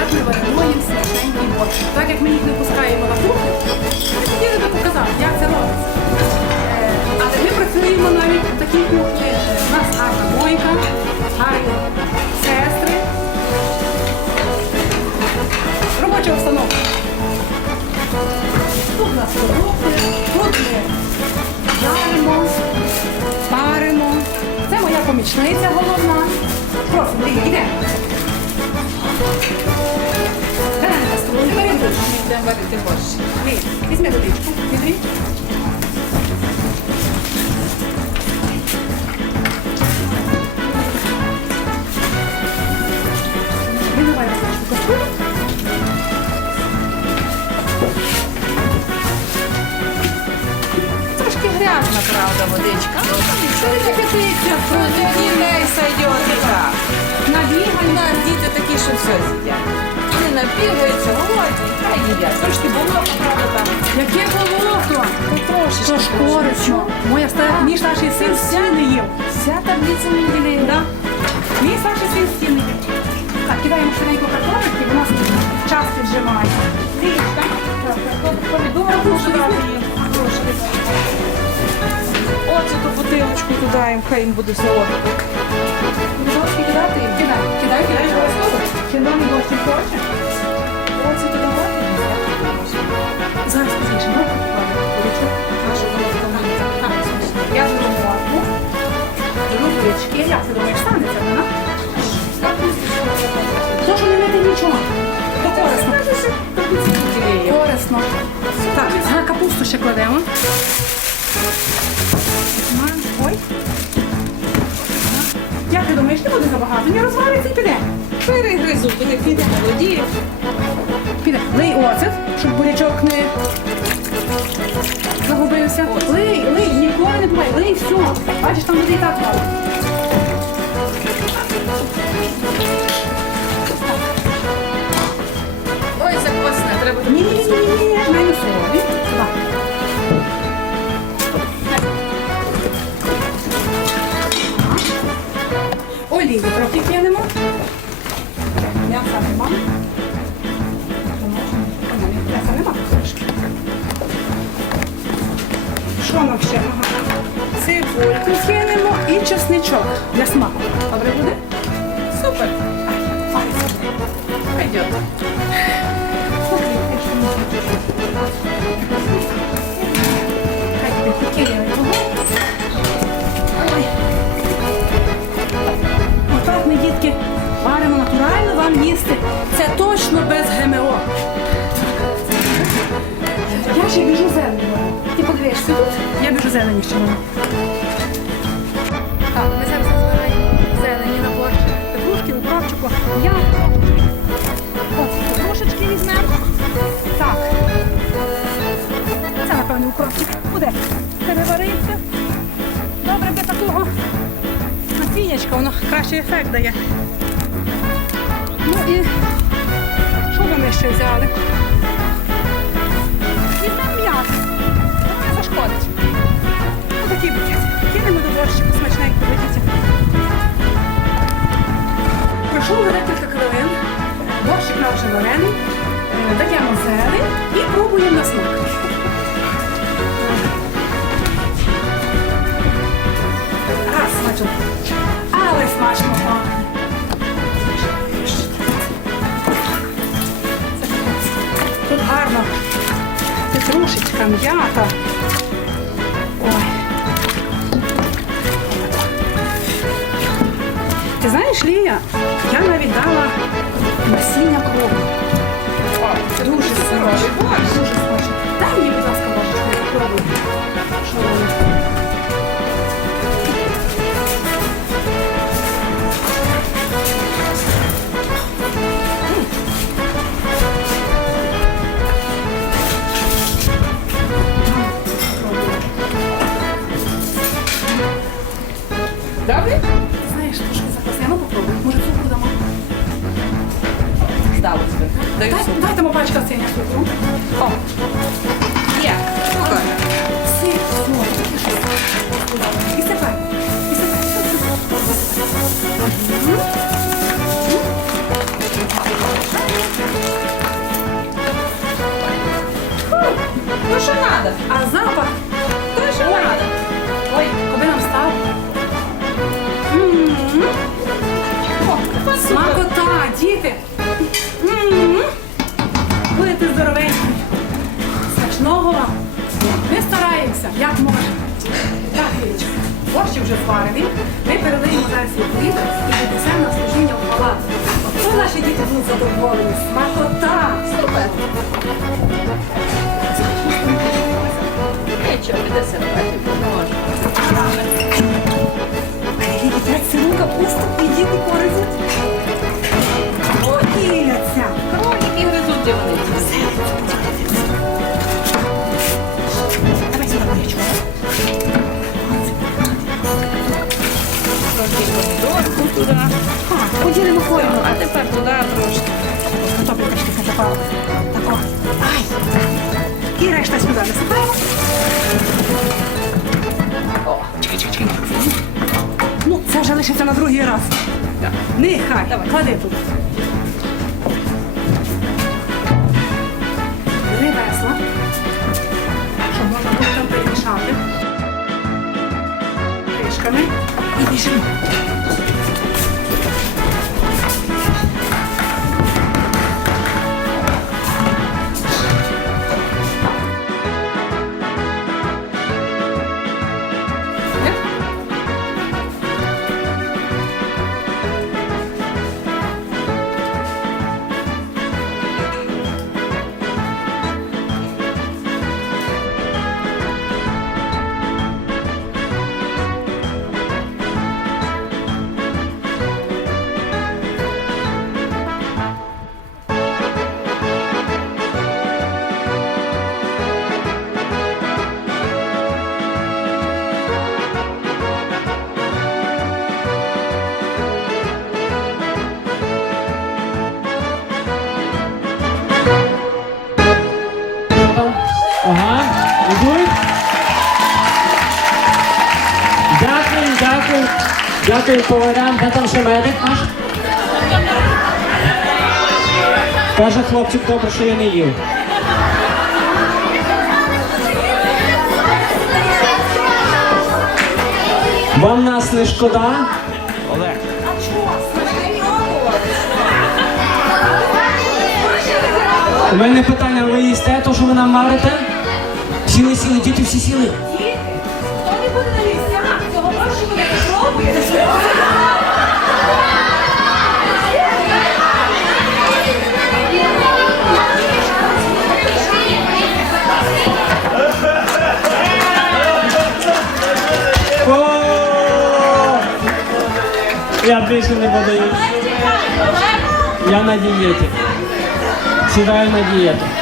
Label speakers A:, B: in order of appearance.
A: як ми варимо їм смачненький. Так як ми їх не пускаємо на кухню, ми хотіли би показати, як це робиться. Е, Але ми працюємо навіть в такій кухні. У нас гарна мойка, гарні сестри. Робоча установка. Тут у нас продукти, тут ми жаримо, паримо. Це моя помічниця головна. Просимо, Лія,
B: Йдемо варити борщ.
A: Лія, візьми водичку, відрій. Виливай водичку в.
B: Трошки грязна, правда, водичка. Ну, там нічого. Сойдет і так.
A: Набігай.
B: нас діти такі, що все з'їдять. Напігаються, голодні, хай їдять. Трошки болото, правда, там.
A: Яке болото?
B: Трошечки.
A: То ж корисно. Моя стара, мій старший син стіни їв.
B: Вся таблиця неділі.
A: Да. Мій старший син стіни їв. Так, кидаємо швиденько картоплики, у нас час піджимає. Річка. Помідори,
B: Трошки. Оцю ту бутилочку туди хай їм буде солодко.
A: На ще кладемо. Ой. Як ти думаєш, не буде забагато? Не розвалиться і піде.
B: Перегризу, вони піде молоді.
A: Піде. Лий оцет, щоб бурячок не загубився. Лий, лий, ніколи не буває. Лий, все. Бачиш, там буде і так мало.
B: Ой, закосне, треба
A: Ні, Що нам ще? Цибульку кинемо і чесничок для смаку. Добре буде?
B: Супер. Пойдет.
A: Отак ми, дітки, варимо натурально вам їсти. Це точно без ГМО. Я ще біжу зелені. Ти тут? Я біжу зелені ще вам. Так, ми зараз збираємо зелені на борщ. Петрушки, укропчику. Я От, трошечки візьмемо. Так. Це, напевно, укропчик буде переваритися. Добре би такого насіннячка, воно кращий ефект дає. Ну і що би ми ще взяли? Воно не зашкодить. Ось такий букет. Кинемо до борщику смачненько водіться. Пройшло декілька хвилин. Борщик на вже варений. Петрушечка, м'ята. Ой. Ти знаєш, Лія, я навіть дала насіння крові.
B: Це
A: Дуже
B: здоровий
A: смачно.
B: борщ.
A: Дуже смачно. Дай мені, будь ласка, ложечку, я попробую. Що
B: Добре?
A: Знаєш, трошки запасне. Ну попробуй. Може цукру дамо?
B: Здалося тебе. Даю
A: Дай,
B: суп.
A: дайте пачка синя цукру.
B: О. Є. Цукор.
A: Сир, соль, що? І сипай. Діти будуть задоволені. Смакота!
B: Супер. Нічого, буде серветки, поможе.
A: Їдять сиру капусту
B: О,
A: Чекай, чекай, чекай. Ну, це вже лишиться на другий раз. Нехай.
B: Давай.
A: Клади туди. Бери весла, щоб можна було там перемішати. Кришками. І біжимо.
C: Ага, ідуть. Дякую, дякую. Дякую поварям. Де там ще медик наш? Каже хлопчик, добре, що я не їв. Вам нас не шкода? У мене питання, ви їсте то, що ви нам варите? Сіли, сіли, діти всі сіли. Я більше не буду їсти. Я на дієті. Сідаю на.